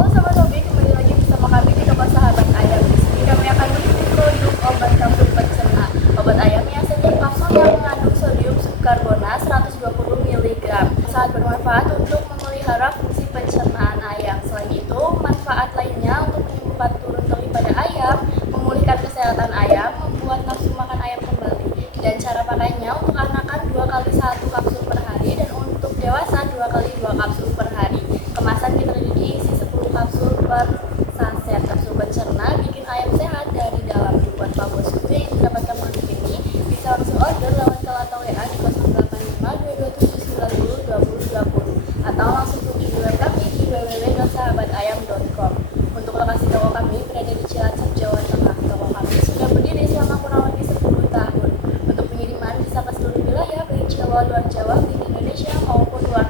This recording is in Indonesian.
Halo Sobat Hobi, kembali lagi bersama kami di Toko Sahabat Ayam. Di sini kami akan mereview produk Obat Capsul Pencerna. Obat Ayam yang setiap kapsul yang mengandung sodium subcarbonas 120 mg. Sangat bermanfaat untuk memelihara fungsi pencernaan ayam. Selain itu, manfaat lainnya untuk menyembuhkan turun telih pada ayam, memulihkan kesehatan ayam, membuat nafsu makan ayam kembali. Dan cara pakainya untuk anakan 2 kali 1 kapsul per hari dan untuk dewasa 2 kali 2 kapsul per hari. Kemasan kita diisi 10 kapsul per saset. Kapsul pencerna bikin ayam sehat dari dalam. Buat Pak Bos yang mendapatkan produk ini bisa langsung order lewat call atau WA di 085227902020 atau langsung kunjungi di web kami di www.sahabatayam.com. Untuk lokasi toko kami berada di Cilacap, Jawa Tengah. Toko kami sudah berdiri selama kurang lebih 10 tahun. Untuk pengiriman bisa ke seluruh wilayah baik Jawa, luar Jawa, di Indonesia maupun luar